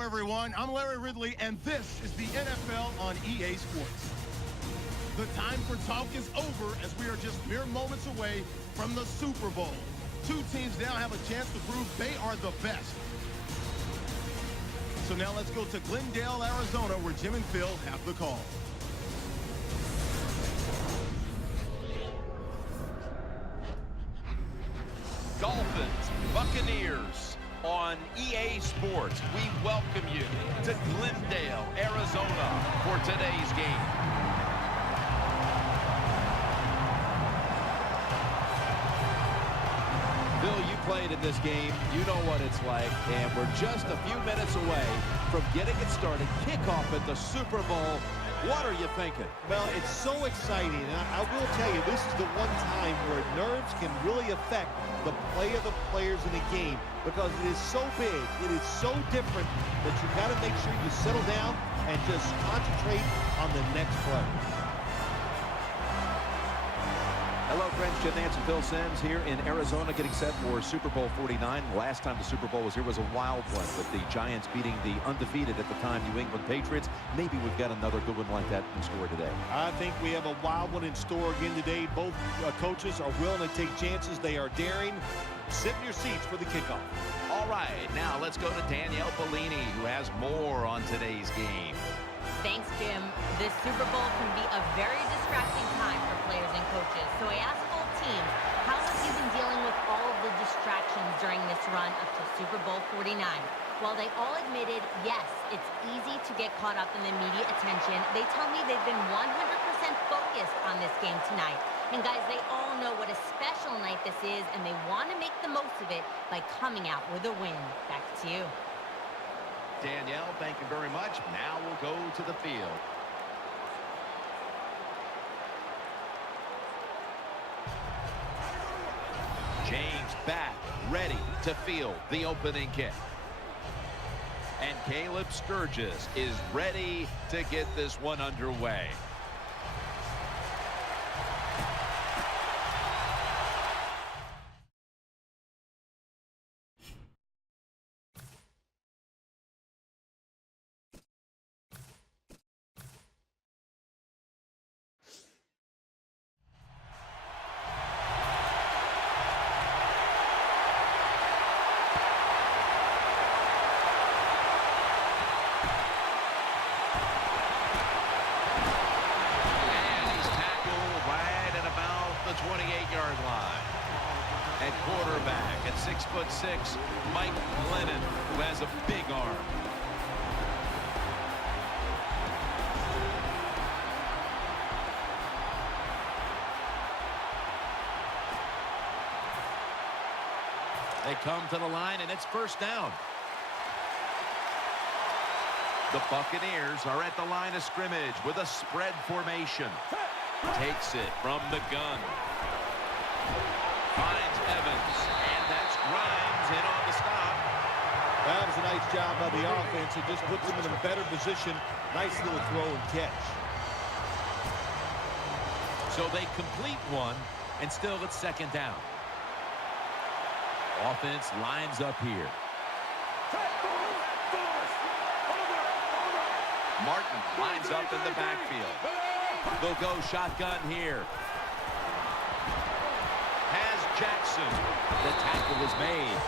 Hello, everyone. I'm Larry Ridley, and this is the NFL on EA Sports. The time for talk is over as we are just mere moments away from the Super Bowl. Two teams now have a chance to prove they are the best. So now let's go to Glendale, Arizona, where Jim and Phil have the call. Dolphins, Buccaneers on EA Sports. We welcome you to Glendale, Arizona for today's game. Bill, you played in this game. You know what it's like, and we're just a few minutes away from getting it started. Kickoff at the Super Bowl. What are you thinking? Well, it's so exciting, and I will tell you, this is the one time where nerves can really affect the play of the players in the game because it is so big, it is so different that you've got to make sure you settle down and just concentrate on the next play. Hello, friends. Jim Nance and Phil Simms here in Arizona getting set for Super Bowl 49. Last time the Super Bowl was here was a wild one with the Giants beating the undefeated at the time New England Patriots. Maybe we've got another good one like that in store today. I think we have a wild one in store again today. Both coaches are willing to take chances. They are daring. Sit in your seats for the kickoff. All right, now let's go to Danielle Bellini, who has more on today's game. Thanks, Jim. This Super Bowl can be a very distracting time for players and coaches. So I asked both teams, how have you been dealing with all of the distractions during this run up to Super Bowl 49? While they all admitted, yes, it's easy to get caught up in the media attention, they tell me they've been 100% focused on this game tonight. And guys, they all know what a special night this is, and they want to make the most of it by coming out with a win. Back to you. Danielle, thank you very much. Now we'll go to the field. James back, ready to field the opening kick. And Caleb Sturgis is ready to get this one underway. The 28-yard line. At quarterback at 6'6", Mike Lennon, who has a big arm. They come to the line, and it's first down. The Buccaneers are at the line of scrimmage with a spread formation. Takes it from the gun. Finds Evans, and that's Grimes in on the stop. That was a nice job by the offense. It just puts them in a better position. Nice little throw and catch. So they complete one, and still it's second down. Offense lines up here. Martin lines up in the backfield. They'll go shotgun here. Has Jackson. The tackle is made.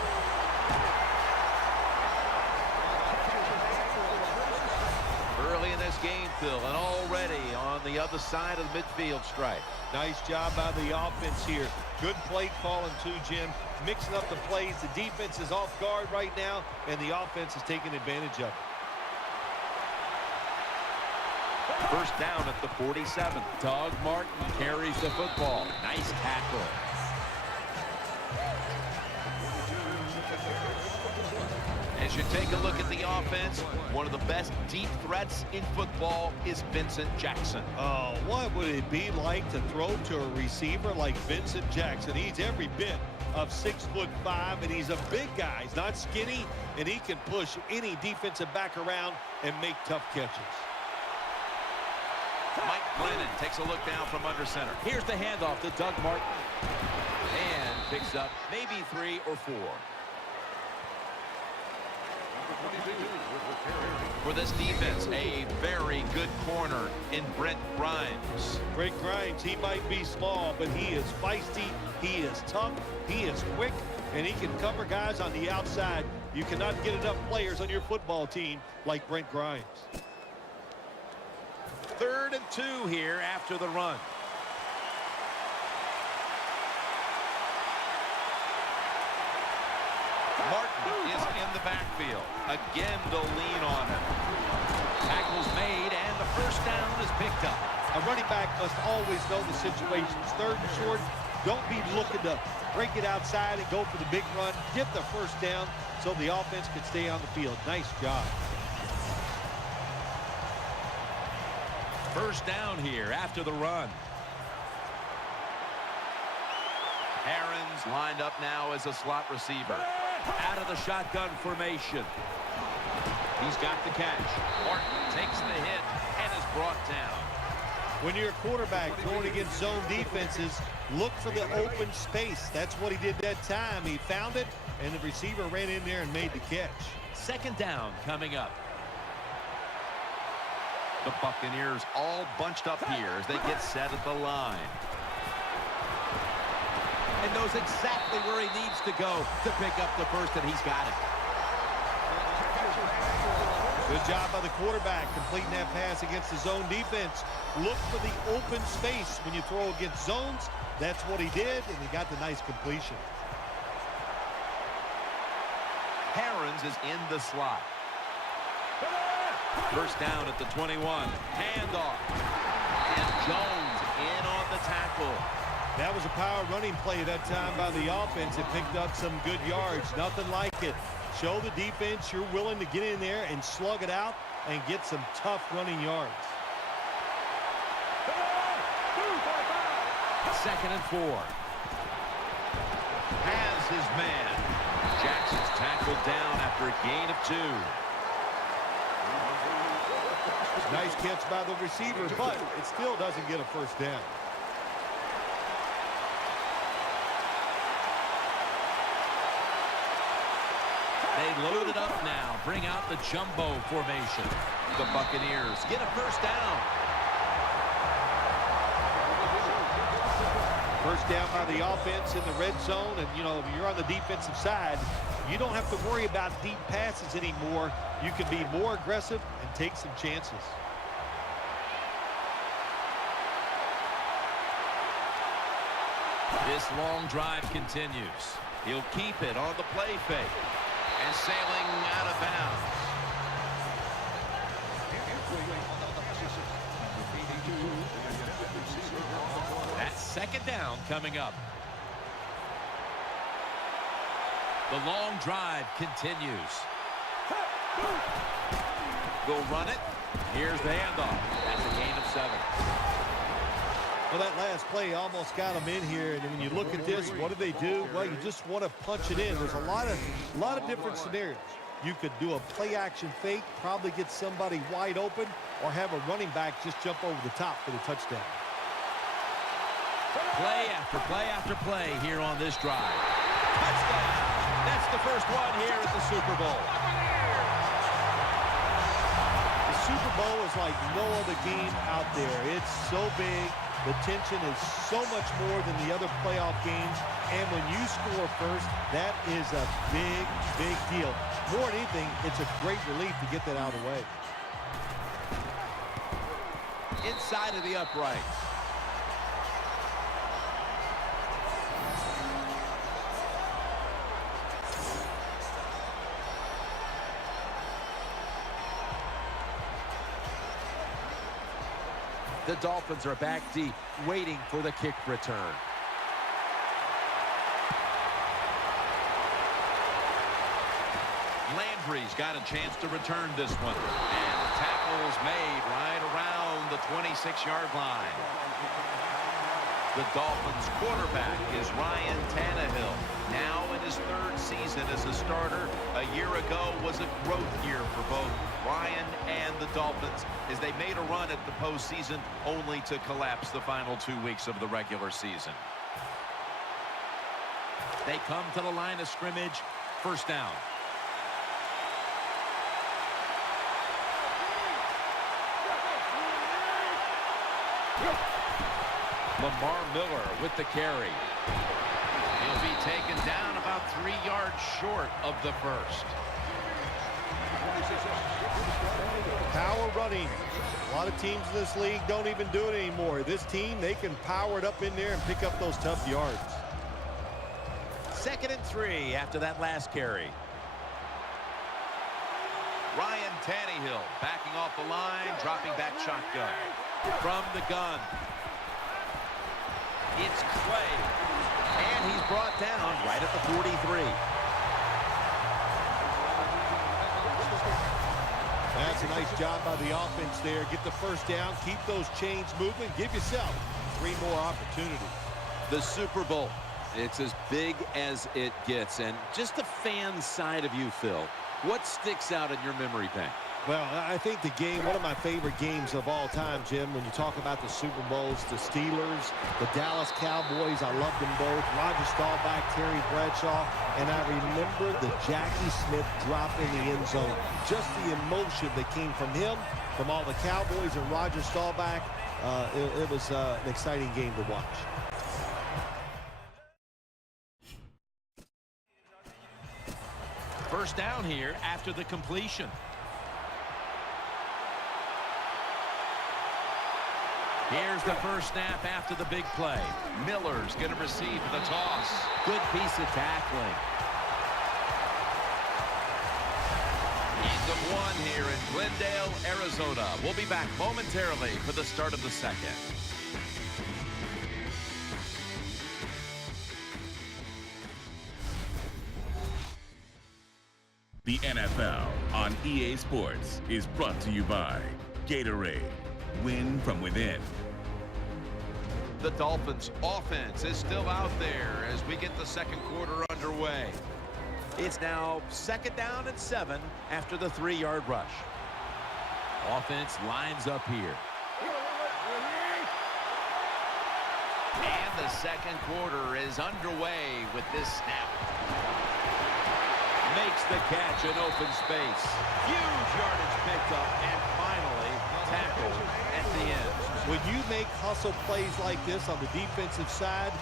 Early in this game, Phil, and already on the other side of the midfield stripe. Nice job by the offense here. Good play calling too, Jim. Mixing up the plays. The defense is off guard right now, and the offense is taking advantage of it. First down at the 47. Doug Martin carries the football. Nice tackle. As you take a look at the offense, one of the best deep threats in football is Vincent Jackson. Oh, what would it be like to throw to a receiver like Vincent Jackson? He's every bit of 6'5", and he's a big guy. He's not skinny, and he can push any defensive back around and make tough catches. Mike Lennon takes a look down from under center. Here's the handoff to Doug Martin. And picks up maybe 3 or 4. for this defense. A very good corner in Brent Grimes. Brent Grimes, he might be small, but he is feisty, he is tough, he is quick, and he can cover guys on the outside. You cannot get enough players on your football team like Brent Grimes. 3rd and 2 here after the run. Martin is in the backfield. Again, they'll lean on him. Tackle's made, and the first down is picked up. A running back must always know the situations. 3rd and short, don't be looking to break it outside and go for the big run. Get the first down so the offense can stay on the field. Nice job. First down here after the run. Aaron's lined up now as a slot receiver. Out of the shotgun formation. He's got the catch. Martin takes the hit and is brought down. When you're a quarterback going against zone defenses, look for the open space. That's what he did that time. He found it, and the receiver ran in there and made the catch. 2nd down coming up. The Buccaneers all bunched up here as they get set at the line. And knows exactly where he needs to go to pick up the first, and he's got it. Good job by the quarterback completing that pass against the zone defense. Look for the open space when you throw against zones. That's what he did, and he got the nice completion. Herons is in the slot. First down at the 21. Handoff. And Jones in on the tackle. That was a power running play that time by the offense. It picked up some good yards. Nothing like it. Show the defense you're willing to get in there and slug it out and get some tough running yards. 2nd and 4. Has his man. Jackson's tackled down after a gain of 2. Nice catch by the receiver, but it still doesn't get a first down. They load it up now. Bring out the jumbo formation. The Buccaneers get a first down. First down by the offense in the red zone, and you know, if you're on the defensive side, you don't have to worry about deep passes anymore. You can be more aggressive and take some chances. This long drive continues. He'll keep it on the play fake. And sailing out of bounds. That's 2nd down coming up. The long drive continues. They'll run it. Here's the handoff. That's a gain of 7. Well, that last play almost got them in here, and when you look at this, what do? Well, you just want to punch it in. There's a lot of different scenarios. You could do a play-action fake, probably get somebody wide open, or have a running back just jump over the top for the touchdown. Play after play after play here on this drive. Touchdown! That's the first one here at the Super Bowl. The Super Bowl is like no other game out there. It's so big. The tension is so much more than the other playoff games. And when you score first, that is a big, big deal. More than anything, it's a great relief to get that out of the way. Inside of the uprights. The Dolphins are back deep, waiting for the kick return. Landry's got a chance to return this one. And the tackle's made right around the 26-yard line. The Dolphins quarterback is Ryan Tannehill. Now in his 3rd season as a starter. A year ago was a growth year for both Ryan and the Dolphins as they made a run at the postseason only to collapse the final 2 weeks of the regular season. They come to the line of scrimmage. First down. Lamar Miller with the carry. He'll be taken down about 3 yards short of the first. Power running. A lot of teams in this league don't even do it anymore. This team, they can power it up in there and pick up those tough yards. 2nd and 3 after that last carry. Ryan Tannehill backing off the line, dropping back shotgun. From the gun. It's Clay. And he's brought down right at the 43. That's a nice job by the offense there. Get the first down, keep those chains moving, give yourself 3 more opportunities. The Super Bowl. It's as big as it gets. And just the fan side of you, Phil, what sticks out in your memory bank? Well, I think the game, one of my favorite games of all time, Jim, when you talk about the Super Bowls, the Steelers, the Dallas Cowboys, I love them both. Roger Staubach, Terry Bradshaw, and I remember the Jackie Smith drop in the end zone. Just the emotion that came from him, from all the Cowboys and Roger Staubach. It was an exciting game to watch. First down here after the completion. Here's the first snap after the big play. Miller's going to receive the toss. Good piece of tackling. Gain of 1 here in Glendale, Arizona. We'll be back momentarily for the start of the second. The NFL on EA Sports is brought to you by Gatorade. Win from within. The Dolphins offense is still out there as we get the second quarter underway. It's now 2nd down and 7 after the 3-yard rush. Offense lines up here. And the second quarter is underway with this snap. Makes the catch in open space. Huge yardage picked up and finally tackled at the end. When you make hustle plays like this on the defensive side,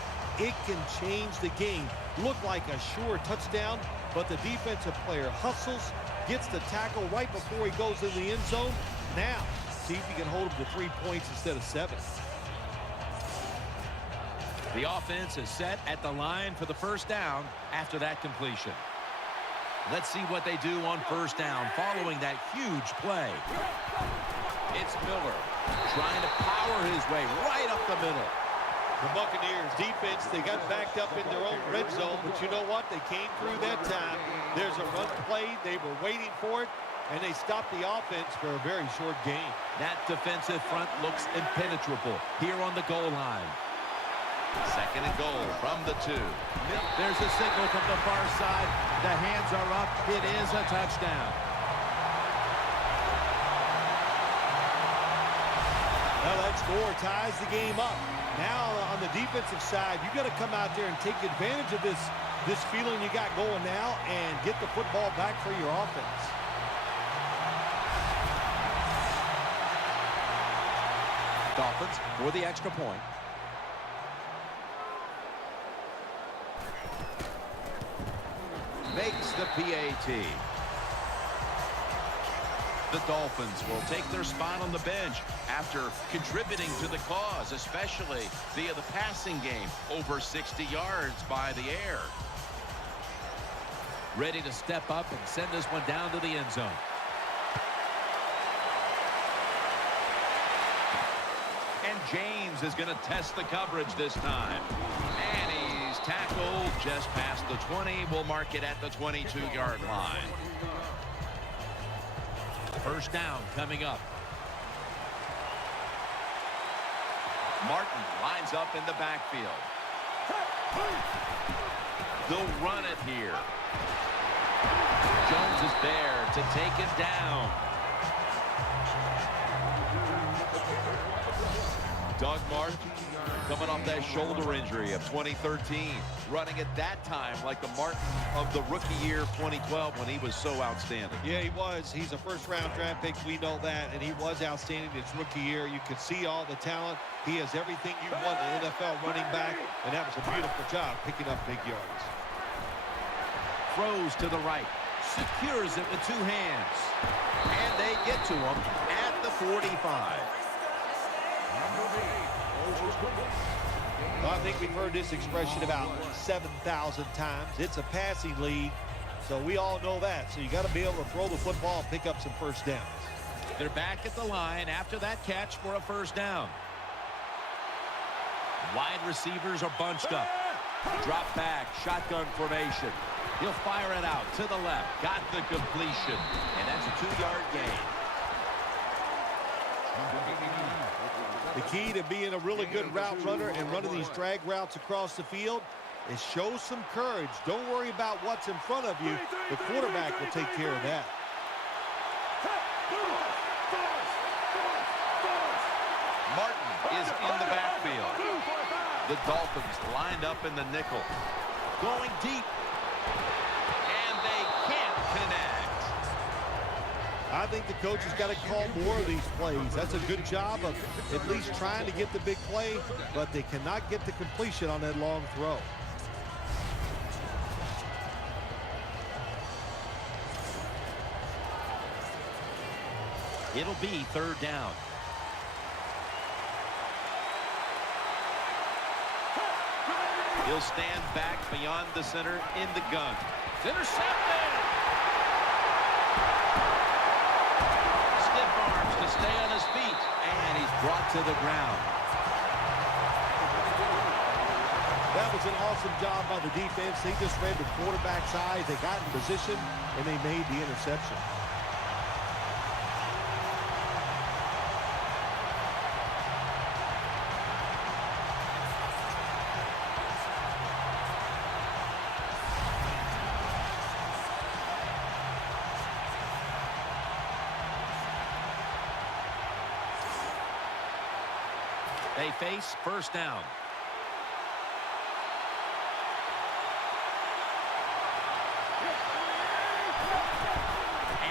it can change the game. Look like a sure touchdown, but the defensive player hustles, gets the tackle right before he goes in the end zone. Now, see if he can hold him to 3 points instead of 7. The offense is set at the line for the first down after that completion. Let's see what they do on first down following that huge play. It's Miller trying to power his way right up the middle. The Buccaneers defense, they got backed up in their own red zone, but you know what? They came through that time. There's a run play. They were waiting for it, and they stopped the offense for a very short game. That defensive front looks impenetrable here on the goal line. 2nd and goal from the 2. There's a signal from the far side. The hands are up. It is a touchdown. Well, that score ties the game up. Now on the defensive side, you got to come out there and take advantage of this feeling you got going now and get the football back for your offense. Dolphins for the extra point. Makes the PAT. The Dolphins will take their spot on the bench after contributing to the cause, especially via the passing game, over 60 yards by the air. Ready to step up and send this one down to the end zone. And James is going to test the coverage this time. And he's tackled just past the 20. We'll mark it at the 22-yard line. First down coming up. Martin lines up in the backfield. They'll run it here. Jones is there to take it down. Doug Martin, coming off that shoulder injury of 2013, running at that time like the Martin of the rookie year of 2012 when he was so outstanding. Yeah, he was. He's a first-round draft pick. We know that, and he was outstanding his rookie year. You could see all the talent. He has everything you want in an NFL running back, and that was a beautiful job picking up big yards. Throws to the right, secures it with two hands, and they get to him at the 45. Well, I think we've heard this expression about 7,000 times. It's a passing league, so we all know that. So you got to be able to throw the football and pick up some first downs. They're back at the line after that catch for a first down. Wide receivers are bunched up. Drop back, shotgun formation. He'll fire it out to the left. Got the completion, and that's a 2-yard gain. The key to being a really good route runner and running these drag routes across the field is show some courage. Don't worry about what's in front of you. The quarterback will take care of that. Martin is in the backfield. The Dolphins lined up in the nickel. Going deep. And they can't connect. I think the coach has got to call more of these plays. That's a good job of at least trying to get the big play, but they cannot get the completion on that long throw. It'll be third down. He'll stand back beyond the center in the gun. It's intercepted. Stiff arms to stay on his feet, and he's brought to the ground. That was an awesome job by the defense. They just read the quarterback's eyes. They got in position, and they made the interception. They face first down.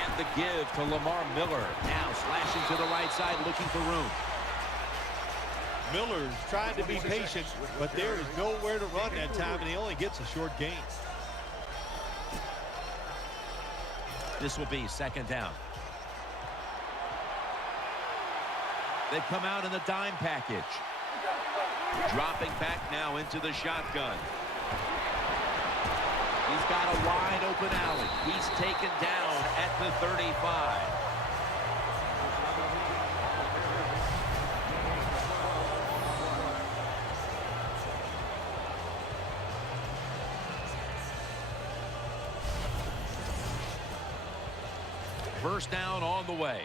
And the give to Lamar Miller. Now slashing to the right side, looking for room. Miller's trying to be patient, but there is nowhere to run that time, and he only gets a short gain. This will be second down. They've come out in the dime package. Dropping back now into the shotgun. He's got a wide open alley. He's taken down at the 35. First down on the way.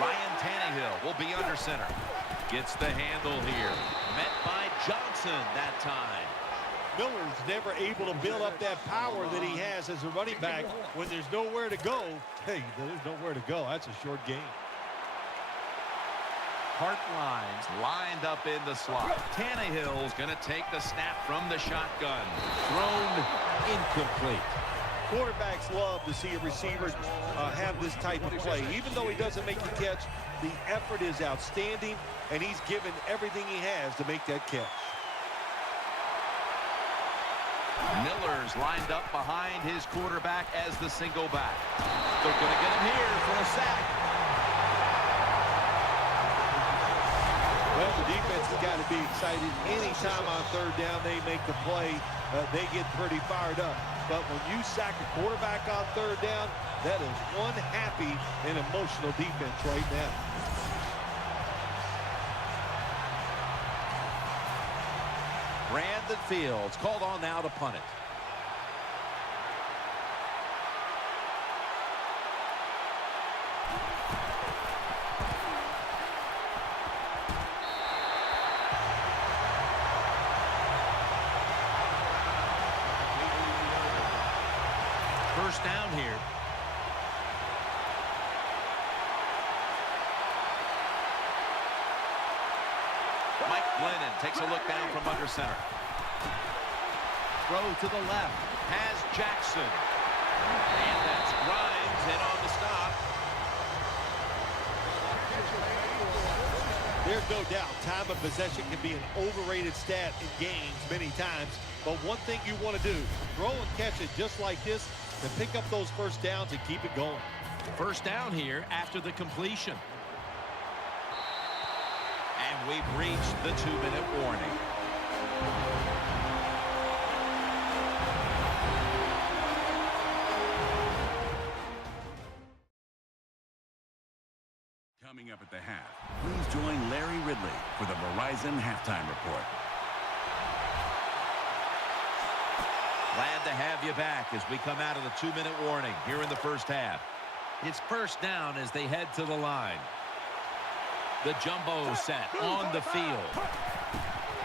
Ryan Tannehill will be under center. Gets the handle here. Met by Johnson that time. Miller's never able to build up that power that he has as a running back. When there's nowhere to go, hey, there's nowhere to go. That's a short gain. Hart lines lined up in the slot. Tannehill's going to take the snap from the shotgun. Thrown incomplete. Quarterbacks love to see a receiver have this type of play. Even though he doesn't make the catch, the effort is outstanding, and he's given everything he has to make that catch. Miller's lined up behind his quarterback as the single back. They're going to get him here for a sack. Well, the defense has got to be excited. Anytime on third down they make the play, they get pretty fired up. But when you sack a quarterback on third down, that is one happy and emotional defense right now. Brandon Fields called on now to punt it. First down here. Mike Glennon takes a look down from under center. Throw to the left. Has Jackson. And that's Grimes in on the stop. There's no doubt time of possession can be an overrated stat in games many times. But one thing you want to do, throw and catch it just like this to pick up those first downs and keep it going. First down here after the completion. And we've reached the 2-minute warning. Coming up at the half, please join Larry Ridley for the Verizon Halftime Report. Glad to have you back as we come out of the 2-minute warning here in the first half. It's first down as they head to the line. The jumbo set on the field.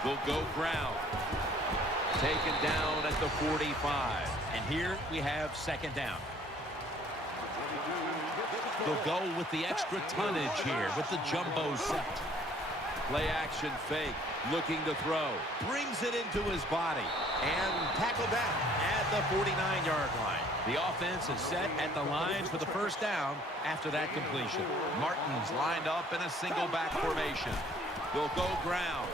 Will go ground. Taken down at the 45. And here we have second down. They'll go with the extra tonnage here with the jumbo set. Play action fake. Looking to throw. Brings it into his body. And tackled down at the 49-yard line. The offense is set at the line for the first down after that completion. Martin's lined up in a single back formation. They'll go ground.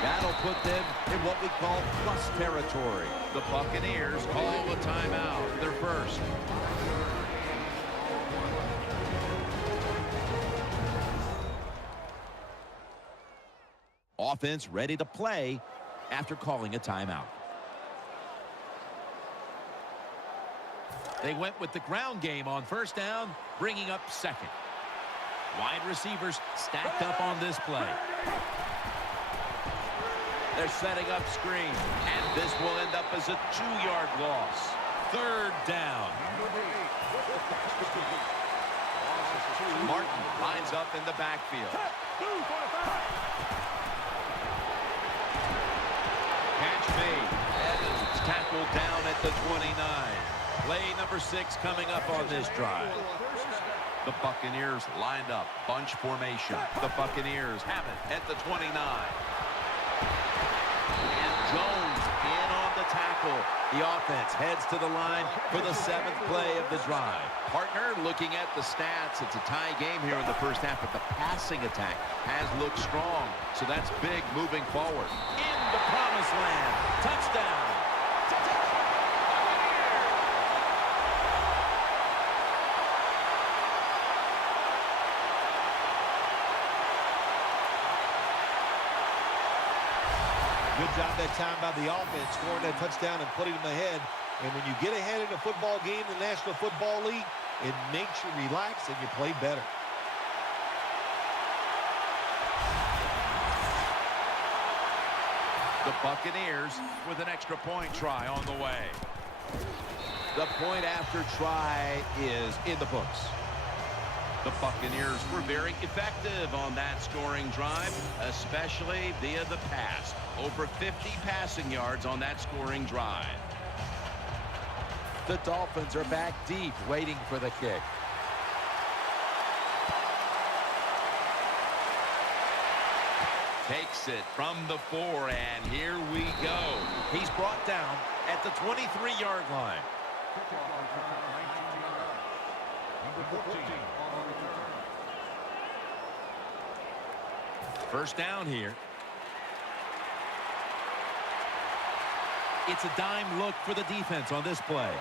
That'll put them in what we call plus territory. The Buccaneers call the timeout. Their first. Offense ready to play after calling a timeout. They went with the ground game on first down, bringing up second. Wide receivers stacked up on this play. They're setting up screen, and this will end up as a 2-yard loss. Third down. Martin lines up in the backfield. Catch made. Evans tackled down at the 29. Play number 6 coming up on this drive. The Buccaneers lined up. Bunch formation. The Buccaneers have it at the 29. And Jones in on the tackle. The offense heads to the line for the 7th play of the drive. Partner, looking at the stats, it's a tie game here in the first half, but the passing attack has looked strong. So that's big moving forward. In the promised land. Touchdown. Good job that time by the offense, scoring that touchdown and putting them ahead. And when you get ahead in a football game, the National Football League, it makes you relax and you play better. The Buccaneers with an extra point try on the way. The point after try is in the books. The Buccaneers were very effective on that scoring drive, especially via the pass. Over 50 passing yards on that scoring drive. The Dolphins are back deep, waiting for the kick. Takes it from the 4, and here we go. He's brought down at the 23-yard line. Number 14. First down here. It's a dime look for the defense on this play.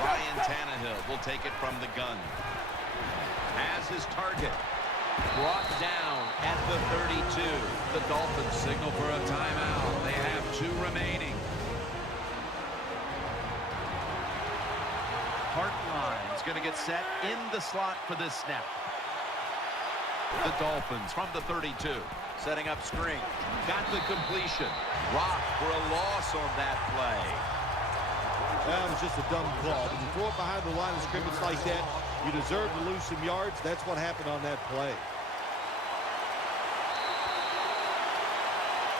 Ryan Tannehill will take it from the gun. Has his target. Brought down at the 32. The Dolphins signal for a timeout. They have 2 remaining. Hartline's going to get set in the slot for this snap. The Dolphins from the 32. Setting up screen. Got the completion. Rock for a loss on that play. That was just a dumb call. When you throw it behind the line of scrimmage like that, you deserve to lose some yards. That's what happened on that play.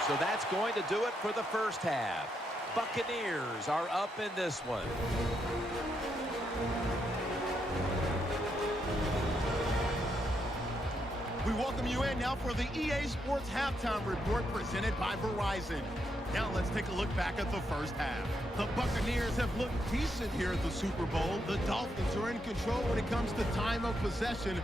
So that's going to do it for the first half. Buccaneers are up in this one. We welcome welcome you in now for the EA Sports Halftime Report presented by Verizon. Now let's take a look back at the first half. The Buccaneers have looked decent here at the Super Bowl. The Dolphins are in control when it comes to time of possession,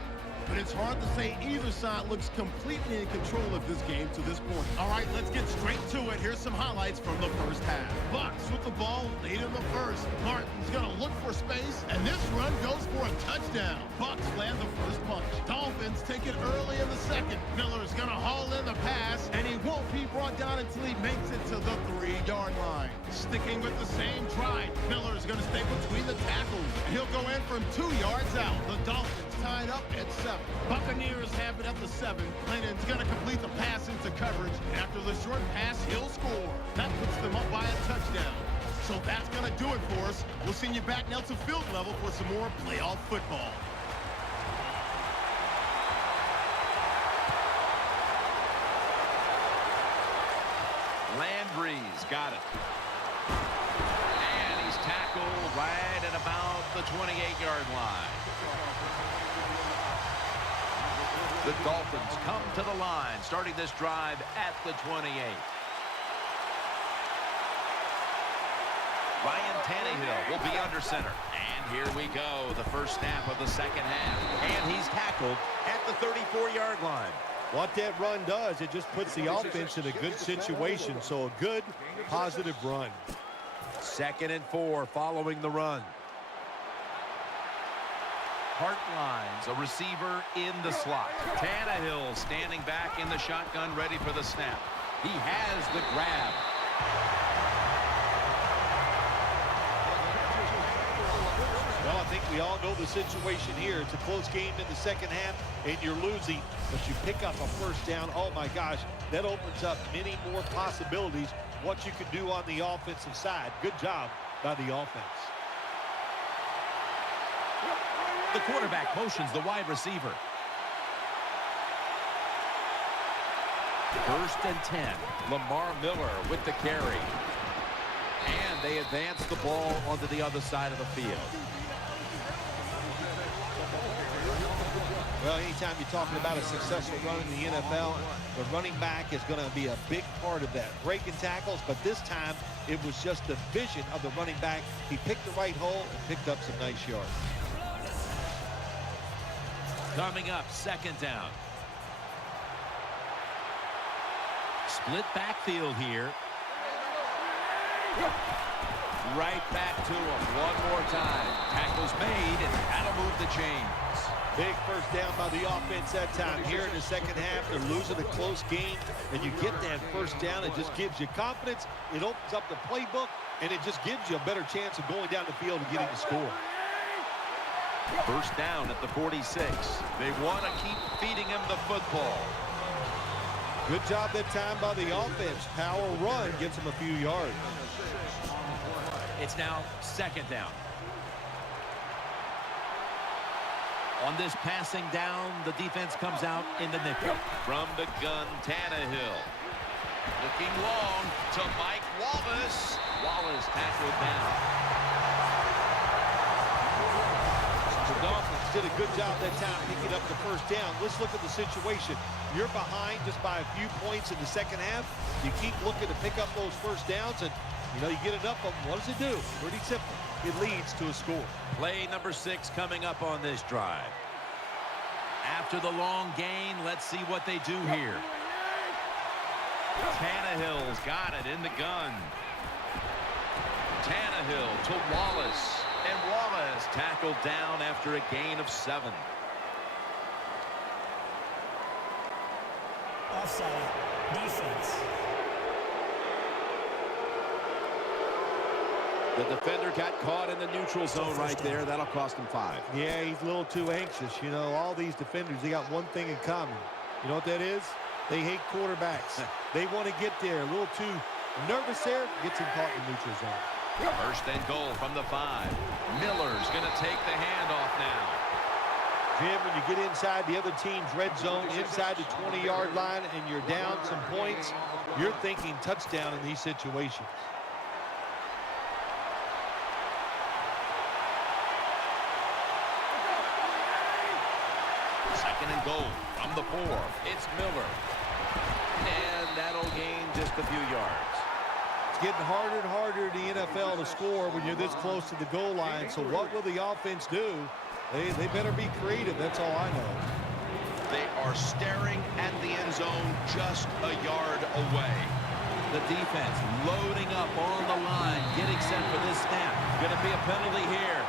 but it's hard to say either side looks completely in control of this game to this point. All right, let's get straight to it. Here's some highlights from the first half. Bucs with the ball late in the first. Martin's going to look for space, and this run goes for a touchdown. Bucs land the first punch. Dolphins take it early in the second. Miller's going to haul in the pass, and he won't be brought down until he makes it to the 3-yard line. Sticking with the same drive, Miller's going to stay between the tackles. He'll go in from 2 yards out. The Dolphins tied up at 7. Buccaneers have it at the 7. Clinton's going to complete the pass into coverage. After the short pass, he'll score. That puts them up by a touchdown. So that's going to do it for us. We'll send you back now to field level for some more playoff football. Landry's got it. And he's tackled right at about the 28-yard line. The Dolphins come to the line, starting this drive at the 28. Ryan Tannehill will be under center. And here we go, the first snap of the second half. And he's tackled at the 34-yard line. What that run does, it just puts the offense in a good situation. So a good, positive run. 2nd and 4 following the run. Hart lines a receiver in the slot. Tannehill standing back in the shotgun, ready for the snap. He has the grab. Well, I think we all know the situation here. It's a close game in the second half, and you're losing, but you pick up a first down. Oh, my gosh, that opens up many more possibilities, what you can do on the offensive side. Good job by the offense. The quarterback motions the wide receiver. 1st and 10. Lamar Miller with the carry. And they advance the ball onto the other side of the field. Well, anytime you're talking about a successful run in the NFL, the running back is going to be a big part of that. Breaking tackles, but this time it was just the vision of the running back. He picked the right hole and picked up some nice yards. Coming up, 2nd down. Split backfield here. Right back to him one more time. Tackle's made, and that'll move the chains. Big first down by the offense that time. Here in the second half, they're losing a close game, and you get that first down. It just gives you confidence. It opens up the playbook, and it just gives you a better chance of going down the field and getting the score. First down at the 46. They want to keep feeding him the football. Good job that time by the offense. Power run gets him a few yards. It's now 2nd down. On this passing down, the defense comes out in the nickel. From the gun, Tannehill. Looking long to Mike Wallace. Wallace tackled down. The Dolphins did a good job that time picking up the first down. Let's look at the situation. You're behind just by a few points in the second half. You keep looking to pick up those first downs, and, you know, you get enough of them. What does it do? Pretty simple. It leads to a score. Play number 6 coming up on this drive. After the long gain, let's see what they do here. Tannehill's got it in the gun. Tannehill to Wallace. And Wallace tackled down after a gain of 7. Offside. Defense. The defender got caught in the neutral zone right there. That'll cost him 5. Yeah, he's a little too anxious. You know, all these defenders, they got one thing in common. You know what that is? They hate quarterbacks. They want to get there. A little too nervous there. Gets him caught in the neutral zone. First and goal from the 5. Miller's going to take the handoff now. Jim, when you get inside the other team's red zone, inside the 20-yard line, and you're down some points, you're thinking touchdown in these situations. Second and goal from the 4. It's Miller. And that'll gain just a few yards. It's getting harder and harder in the NFL to score when you're this close to the goal line. So what will the offense do? They better be creative. That's all I know. They are staring at the end zone just a yard away. The defense loading up on the line, getting set for this snap. Going to be a penalty here.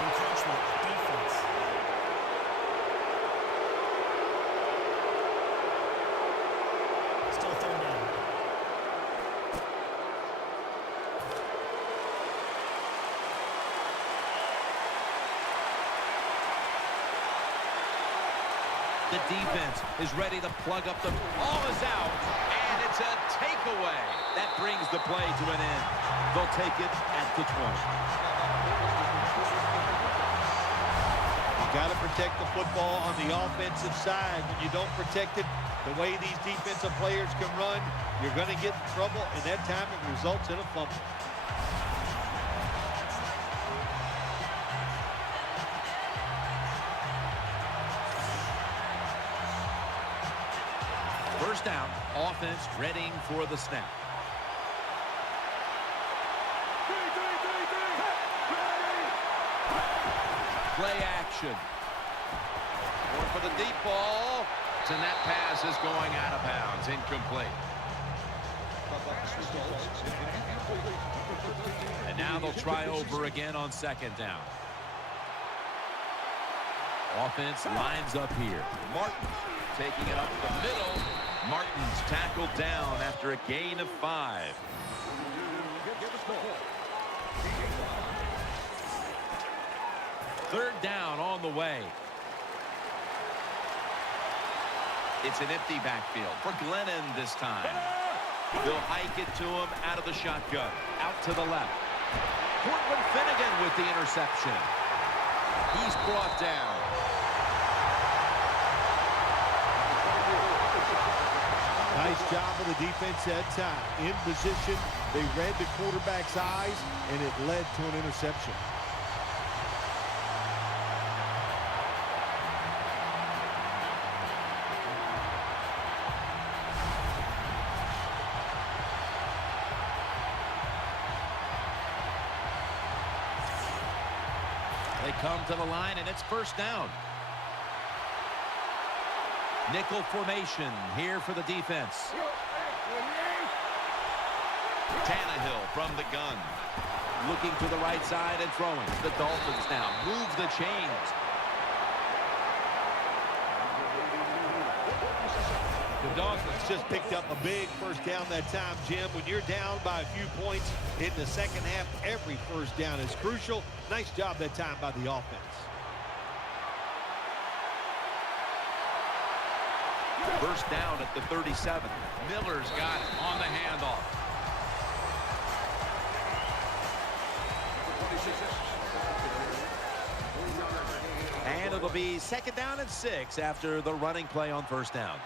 Encroachment, defense. Still third down. The defense is ready to plug up the ball is out, and it's a takeaway. That brings the play to an end. They'll take it at the 20. You got to protect the football on the offensive side. When you don't protect it, the way these defensive players can run, you're going to get in trouble, and that time it results in a fumble. First down, offense readying for the snap. Play action. Going for the deep ball. And that pass is going out of bounds. Incomplete. And now they'll try over again on second down. Offense lines up here. Martin taking it up the middle. Martin's tackled down after a gain of 5. Third down on the way. It's an empty backfield for Glennon this time. They'll hike it to him out of the shotgun. Out to the left. Portland Finnegan with the interception. He's brought down. Nice job of the defense that time. In position, they read the quarterback's eyes, and it led to an interception. They come to the line, and it's first down. Nickel formation here for the defense. Tannehill from the gun. Looking to the right side and throwing. The Dolphins now move the chains. The Dolphins just picked up a big first down that time, Jim. When you're down by a few points in the second half, every first down is crucial. Nice job that time by the offense. First down at the 37. Miller's got it on the handoff. And it'll be second down and 6 after the running play on first down.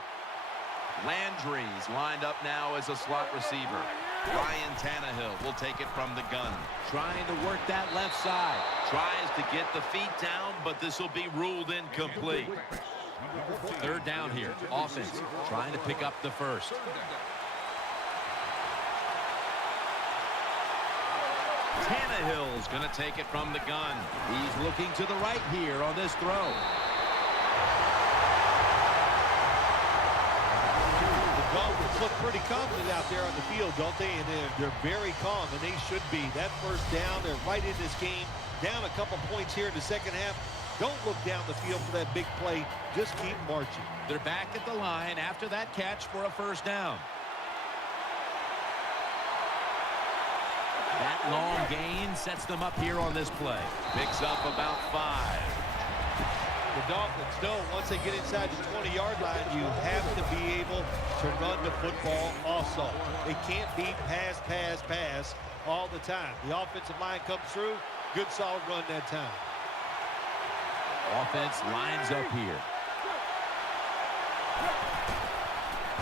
Landry's lined up now as a slot receiver. Ryan Tannehill will take it from the gun. Trying to work that left side. Tries to get the feet down, but this will be ruled incomplete. Third down here. Offense trying to pick up the first. Tannehill's going to take it from the gun. He's looking to the right here on this throw. The Dolphins look pretty confident out there on the field, don't they? And they're very calm, and they should be. That first down, they're right in this game. Down a couple points here in the second half. Don't look down the field for that big play. Just keep marching. They're back at the line after that catch for a first down. That long gain sets them up here on this play. Picks up about 5. The Dolphins know once they get inside the 20-yard line, you have to be able to run the football also. It can't be pass, pass, pass all the time. The offensive line comes through. Good, solid run that time. Offense lines up here.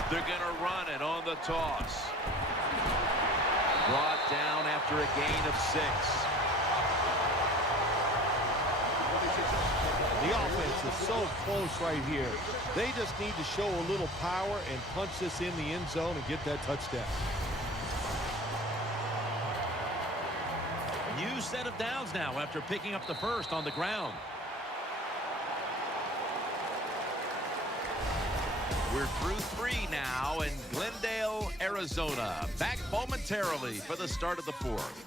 They're going to run it on the toss. Brought down after a gain of 6. The offense is so close right here. They just need to show a little power and punch this in the end zone and get that touchdown. New set of downs now after picking up the first on the ground. We're through 3 now in Glendale, Arizona. Back momentarily for the start of the 4th.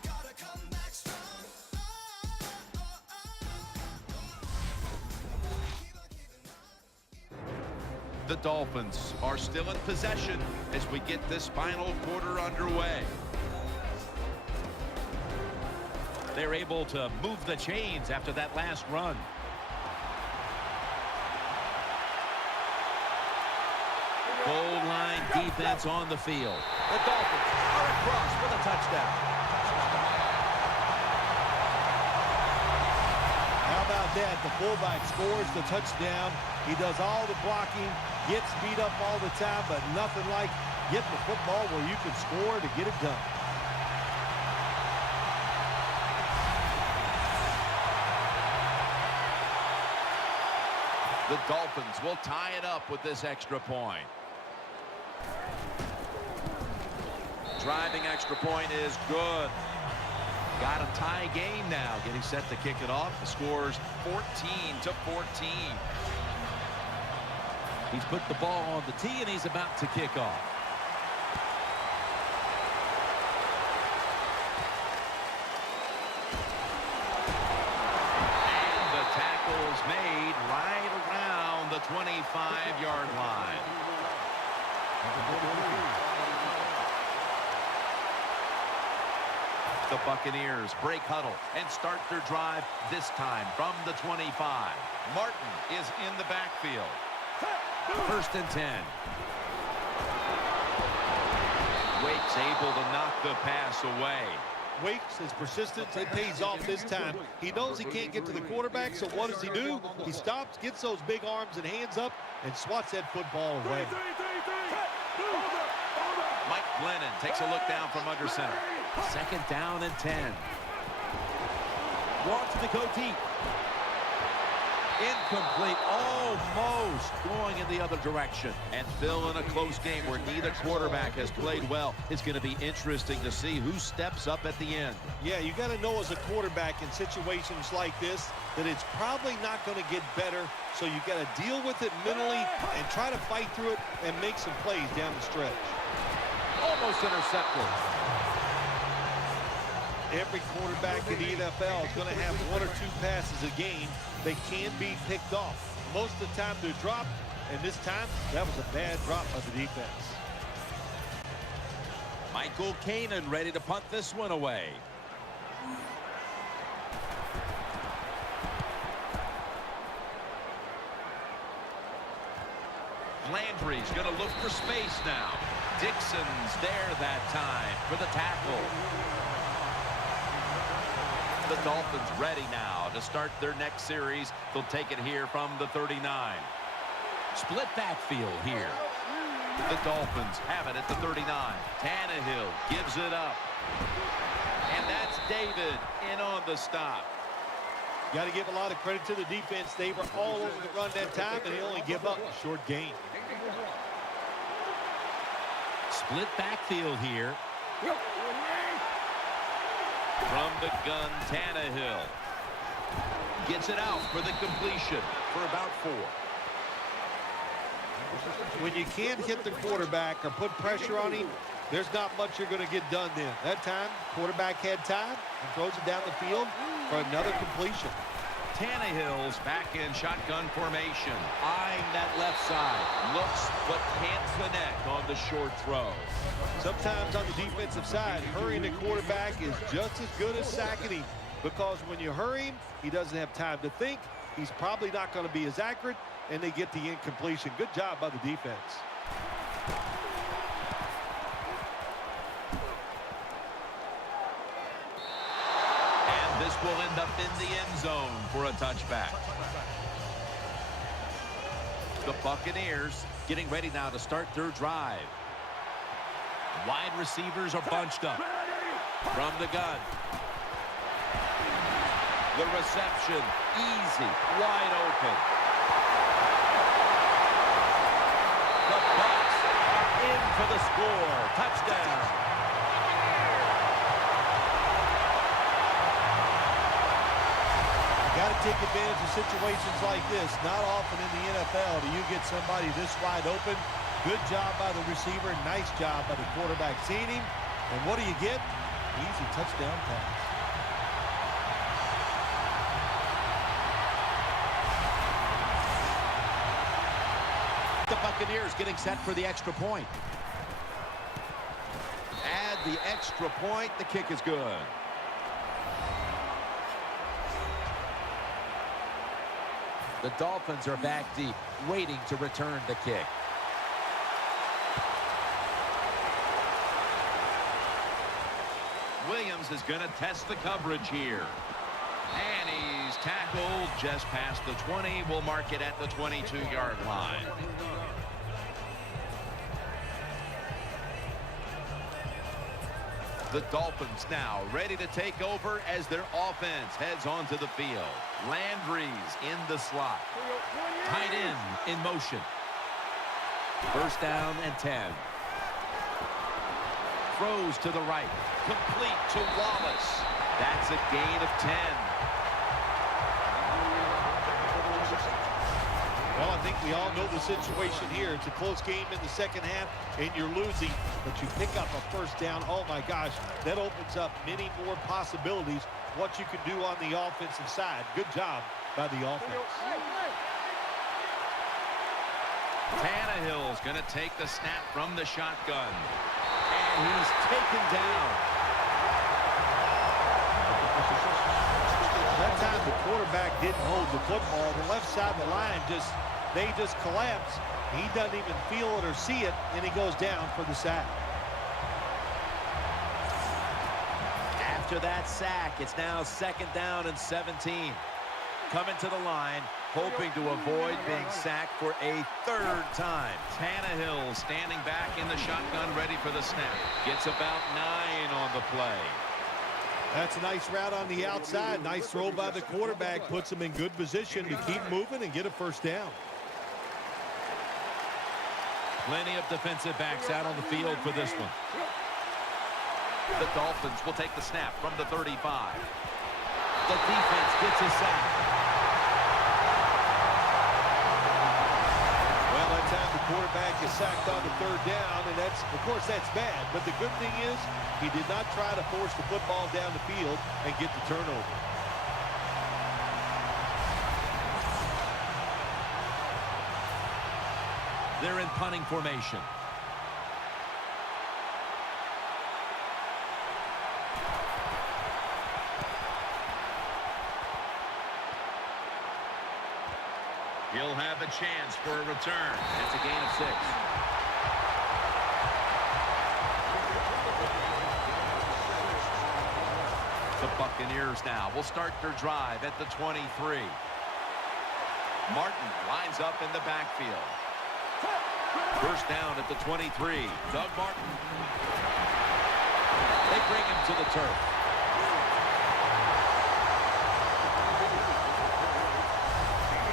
The Dolphins are still in possession as we get this final quarter underway. They're able to move the chains after that last run. Goal line defense on the field. The Dolphins are across for the touchdown. How about that? The fullback scores the touchdown. He does all the blocking, gets beat up all the time, but nothing like getting the football where you can score to get it done. The Dolphins will tie it up with this extra point. Driving extra point is good. Got a tie game now. Getting set to kick it off. The score's 14-14. He's put the ball on the tee, and he's about to kick off. And the tackle's made right around the 25-yard line. The Buccaneers break huddle and start their drive this time from the 25. Martin is in the backfield. 1st and 10. Wake's able to knock the pass away. Wake's his persistence, it pays off this time. He knows he can't get to the quarterback, so what does he do? He stops, gets those big arms and hands up, and swats that football away. Mike Glennon takes a look down from under center. 2nd down and 10. Wants to go deep. Incomplete, almost going in the other direction. And Phil, in a close game where neither quarterback has played well, it's going to be interesting to see who steps up at the end. Yeah, you got to know as a quarterback in situations like this that it's probably not going to get better, so you got to deal with it mentally and try to fight through it and make some plays down the stretch. Almost intercepted. Every quarterback in the NFL is going to have 1 or 2 passes a game. They can be picked off. Most of the time they're dropped, and this time that was a bad drop by the defense. Michael Kanan ready to punt this one away. Landry's going to look for space now. Dixon's there that time for the tackle. The Dolphins ready now to start their next series. They'll take it here from the 39. Split backfield here. The Dolphins have it at the 39. Tannehill gives it up. And that's David in on the stop. Got to give a lot of credit to the defense. They were all over the run that time, and they only give up a short gain. Split backfield here. From the gun, Tannehill gets it out for the completion for about 4. When you can't hit the quarterback or put pressure on him, there's not much you're going to get done then. That time, quarterback had time and throws it down the field for another completion. Tannehill's back in shotgun formation. Eyeing that left side. Looks but can't connect on the short throw. Sometimes on the defensive side, hurrying the quarterback is just as good as sacking him, because when you hurry him, he doesn't have time to think. He's probably not going to be as accurate, and they get the incompletion. Good job by the defense. And this will end up in the end zone for a touchback. The Buccaneers getting ready now to start their drive. Wide receivers are bunched up. From the gun. The reception, easy, wide open. The Bucs are in for the score. Touchdown. Got to take advantage of situations like this. Not often in the NFL do you get somebody this wide open. Good job by the receiver. Nice job by the quarterback seeing him. And what do you get? Easy touchdown pass. The Buccaneers getting set for the extra point. Add the extra point. The kick is good. The Dolphins are back deep, waiting to return the kick. Williams is going to test the coverage here. And he's tackled just past the 20. We'll mark it at the 22-yard line. The Dolphins now ready to take over as their offense heads onto the field. Landry's in the slot. Tight end in motion. First down and 10. Throws to the right. Complete to Wallace. That's a gain of 10. Well, I think we all know the situation here. It's a close game in the second half, and you're losing, but you pick up a first down. Oh, my gosh, that opens up many more possibilities, what you can do on the offensive side. Good job by the offense. Tannehill's going to take the snap from the shotgun. And he's taken down. That time the quarterback didn't hold the football. The left side of the line they just collapse. He doesn't even feel it or see it, and he goes down for the sack. After that sack, it's now second down and 17. Coming to the line, hoping to avoid being sacked for a third time. Tannehill standing back in the shotgun, ready for the snap. Gets about 9 on the play. That's a nice route on the outside. Nice throw by the quarterback. Puts him in good position to keep moving and get a first down. Plenty of defensive backs out on the field for this one. The Dolphins will take the snap from the 35. The defense gets a sack. Well, that time the quarterback is sacked on the third down, and of course, that's bad. But the good thing is he did not try to force the football down the field and get the turnover. They're in punting formation. He'll have a chance for a return. That's a gain of 6. The Buccaneers now will start their drive at the 23. Martin lines up in the backfield. First down at the 23. Doug Martin. They bring him to the turf.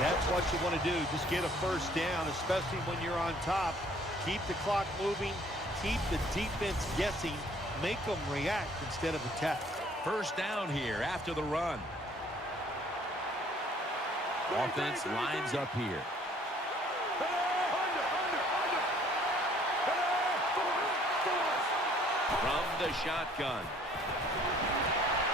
That's what you want to do. Just get a first down, especially when you're on top. Keep the clock moving. Keep the defense guessing. Make them react instead of attack. First down here after the run. Offense lines up here. From the shotgun.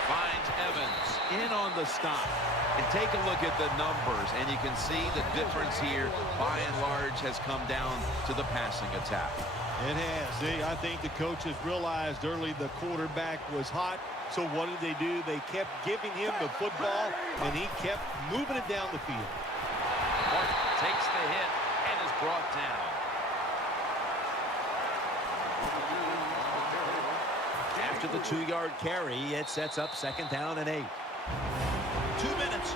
Finds Evans. In on the stop. And take a look at the numbers, and you can see the difference here, by and large, has come down to the passing attack. It has. I think the coaches realized early the quarterback was hot. So what did they do? They kept giving him the football, and he kept moving it down the field. Martin takes the hit and is brought down. After the 2-yard carry, it sets up second down and 8. 2 minutes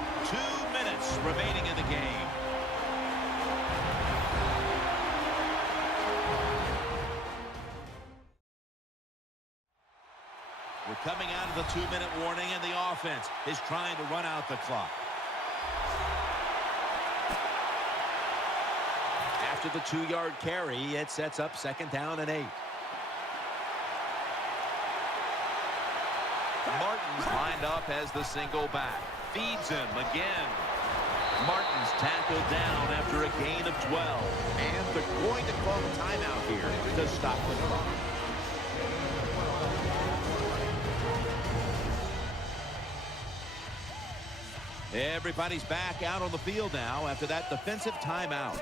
remaining in the game. coming out of the 2-minute warning, and the offense is trying to run out the clock. After the 2-yard carry, it sets up 2nd down and 8. Martin's lined up as the single back. Feeds him again. Martin's tackled down after a gain of 12. And they're going to call a timeout here to stop the clock. Everybody's back out on the field now after that defensive timeout.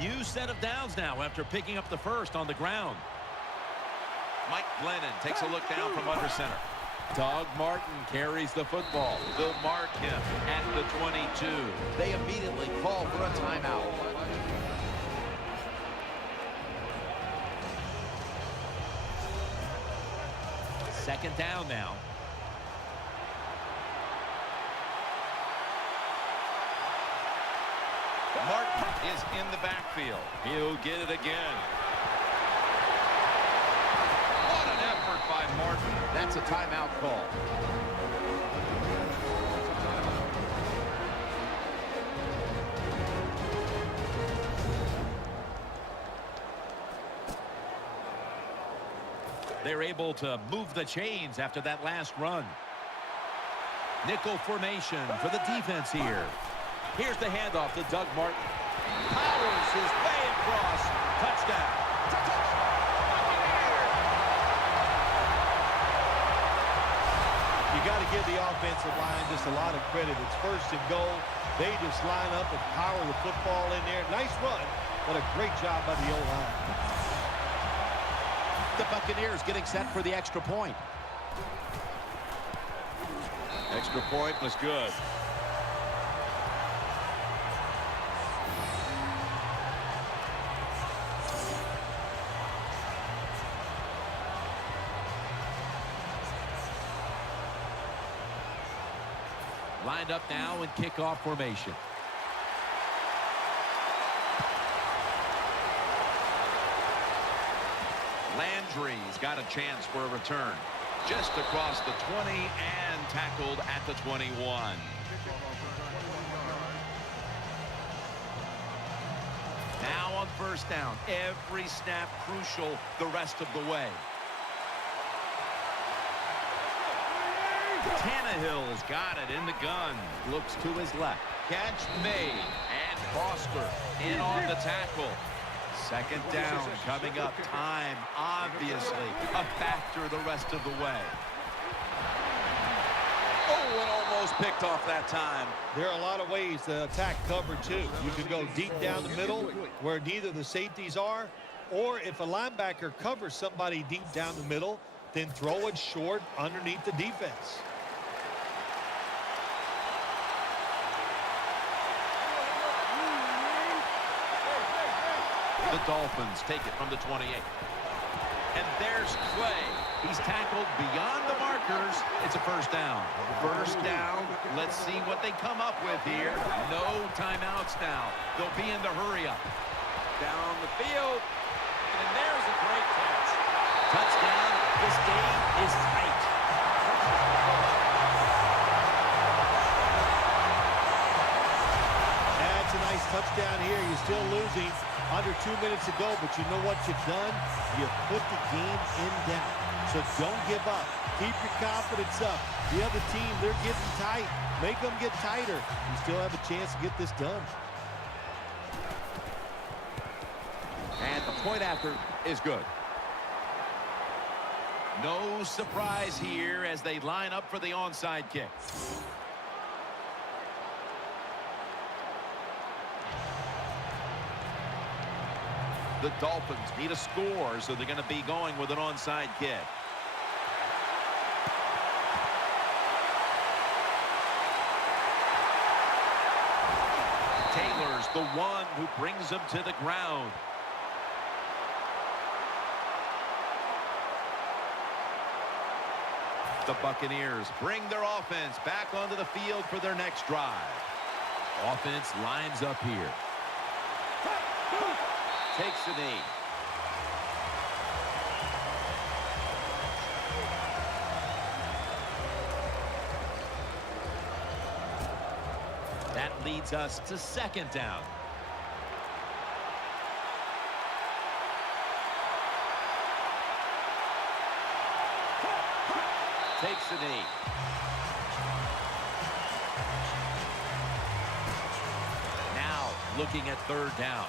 New set of downs now after picking up the first on the ground. Mike Glennon takes a look down from under center. Doug Martin carries the football. They'll mark him at the 22. They immediately call for a timeout. Second down now. Martin is in the backfield. He'll get it again. What an effort by Martin. That's a timeout call. They're able to move the chains after that last run. Nickel formation for the defense here. Here's the handoff to Doug Martin. Powers his way across. Touchdown. You got to give the offensive line just a lot of credit. It's 1st and goal. They just line up and power the football in there. Nice run, but a great job by the O-line. The Buccaneers getting set for the extra point. Extra point was good. Lined up now in kickoff formation. Landry's got a chance for a return. Just across the 20 and tackled at the 21. Now on 1st down. Every snap crucial the rest of the way. Tannehill's got it in the gun. Looks to his left. Catch made. And Foster in on the tackle. 2nd down coming up. Time, obviously, a factor the rest of the way. Oh, and almost picked off that time. There are a lot of ways to attack cover, too. You can go deep down the middle where neither the safeties are, or if a linebacker covers somebody deep down the middle, then throw it short underneath the defense. The Dolphins take it from the 28. And there's Clay. He's tackled beyond the markers. It's a 1st down. 1st down. Let's see what they come up with here. No timeouts now. They'll be in the hurry up. Down the field. And there's a great catch. Touchdown. This game is tight. That's a nice touchdown here. You're still losing. Under 2 minutes to go, but you know what you've done? You put the game in doubt. So don't give up. Keep your confidence up. The other team, they're getting tight. Make them get tighter. You still have a chance to get this done. And the point after is good. No surprise here as they line up for the onside kick. The Dolphins need a score, so they're going to be going with an onside kick. Taylor's the one who brings them to the ground. The Buccaneers bring their offense back onto the field for their next drive. Offense lines up here. Takes a knee. leads us to second down. Takes the knee. Now looking at third down.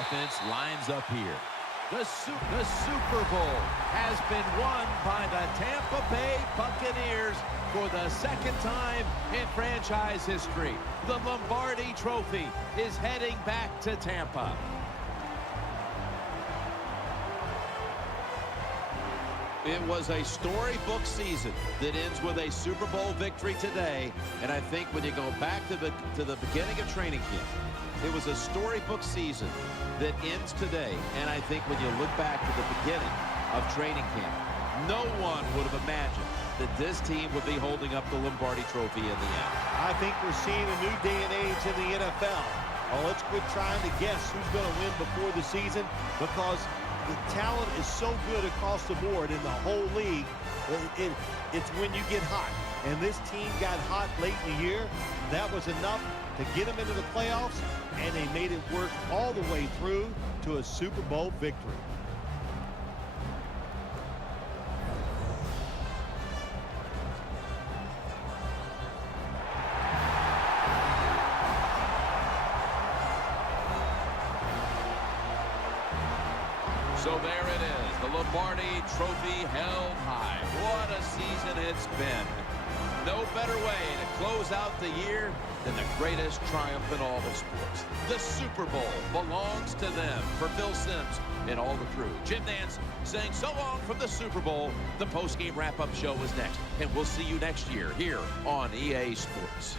Offense lines up here. The Super Bowl has been won by the Tampa Bay Buccaneers for the second time in franchise history. The Lombardi Trophy is heading back to Tampa. It was a storybook season that ends with a Super Bowl victory today. And I think when you go back to the beginning of training camp, it was a storybook season that ends today. And I think when you look back to the beginning of training camp, no one would have imagined that this team would be holding up the Lombardi Trophy in the end. I think we're seeing a new day and age in the NFL. Well, let's quit trying to guess who's going to win before the season, because the talent is so good across the board in the whole league. It's when you get hot. And this team got hot late in the year. That was enough to get them into the playoffs, and they made it work all the way through to a Super Bowl victory. So there it is, the Lombardi Trophy held high. What a season it's been. No better way to close out the year than the greatest triumph in all of sports. The Super Bowl belongs to them. For Phil Simms and all the crew, Jim Nance saying so long from the Super Bowl. The post-game wrap-up show is next, and we'll see you next year here on EA Sports.